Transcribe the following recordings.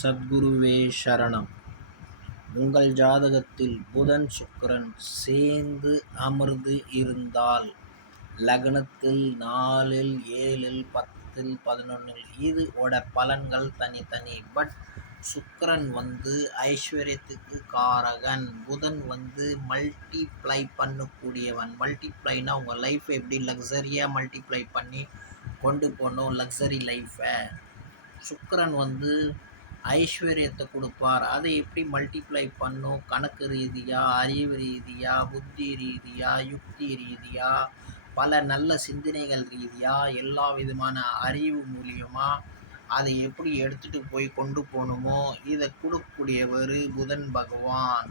சத்குருவே சரணம். உங்கள் ஜாதகத்தில் புதன் சுக்கிரன் சேர்ந்து அமர்ந்து இருந்தால் லக்னத்தில் 4ல் 7ல் 10ல் 11ல் இதோட பலன்கள் தனித்தனி. பட் சுக்கிரன் ஐஸ்வர்யத்துக்கு காரகன், புதன் மல்டிப்ளை பண்ணக்கூடியவன். மல்டிப்ளைனா உங்கள் லைஃப் எப்படி லக்ஸரியாக மல்டிப்ளை பண்ணி கொண்டு போகணும், லக்ஸரி லைஃப்பை. சுக்கிரன் ஐஸ்வர்யத்தை கொடுப்பார். அதை எப்படி மல்டிப்ளை பண்ணும், கணக்கு ரீதியாக, அறிவு ரீதியாக, புத்தி ரீதியாக, யுக்தி ரீதியாக, பல நல்ல சிந்தனைகள் ரீதியாக, எல்லா விதமான அறிவு மூலியமாக அதை எப்படி எடுத்துகிட்டு போய் கொண்டு போகணுமோ இதை கொடுக்கக்கூடியவர் புதன் பகவான்.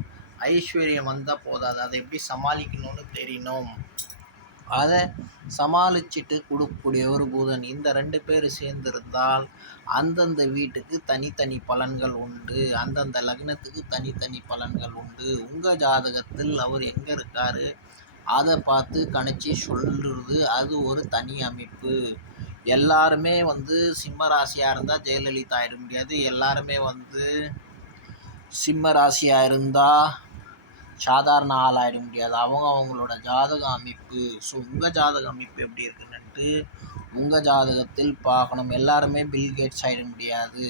ஐஸ்வர்யம் வந்தால் போதாது, அதை எப்படி சமாளிக்கணும்னு தெரியணும். அதை சமாளிச்சுட்டு கொடுக்கக்கூடியவர் புதன். இந்த 2 பேர் சேர்ந்திருந்தால் அந்தந்த வீட்டுக்கு தனித்தனி பலன்கள் உண்டு, அந்தந்த லக்னத்துக்கு தனித்தனி பலன்கள் உண்டு. உங்கள் ஜாதகத்தில் அவர் எங்கே இருக்கார் அதை பார்த்து கணிச்சு சொல்கிறது அது ஒரு தனி அமைப்பு. எல்லாருமே சிம்ம ராசியாக இருந்தால் ஜெயலலிதா ஆகிட முடியாது. எல்லாருமே சிம்ம ராசியாக இருந்தால் சாதாரண ஆள் ஆகிட முடியாது. அவங்களோட ஜாதக அமைப்பு. ஸோ உங்கள் ஜாதக அமைப்பு எப்படி இருக்குன்னுட்டு உங்கள் ஜாதகத்தில் பார்க்கணும். எல்லாருமே பில்கேட்ஸ் ஆகிட முடியாது,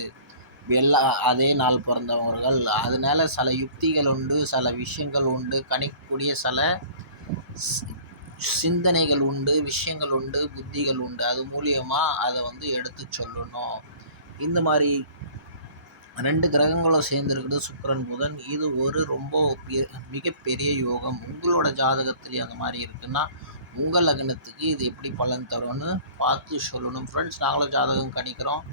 அதே நாள் பிறந்தவர்கள். அதனால சில யுக்திகள் உண்டு, சில விஷயங்கள் உண்டு, கணிக்கக்கூடிய சில சிந்தனைகள் உண்டு, விஷயங்கள் உண்டு, புத்திகள் உண்டு. அது மூலியமாக அதை எடுத்து சொல்லணும். இந்த மாதிரி 2 கிரகங்களும் சேர்ந்துருக்குது சுக்கிரன் புதன். இது ஒரு ரொம்ப மிகப்பெரிய யோகம். உங்களோட ஜாதகத்துலேயே அந்த மாதிரி இருக்குன்னா உங்கள் லக்னத்துக்கு இது எப்படி பலன் தரும்னு பார்த்து சொல்லணும். ஃப்ரெண்ட்ஸ், நாங்களும் ஜாதகம் கணிக்கிறோம்,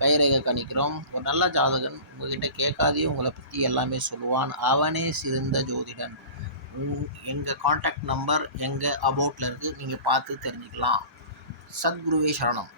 கைரேகை கணிக்கிறோம். ஒரு நல்ல ஜாதகன் உங்கள்கிட்ட கேட்காதே உங்களை பற்றி எல்லாமே சொல்லுவான். அவனே சிறந்த ஜோதிடன். எங்கள் காண்டாக்ட் நம்பர் எங்கள் அபவுட்டில் இருக்குது, நீங்கள் பார்த்து தெரிஞ்சுக்கலாம். சத்குருவே சரணம்.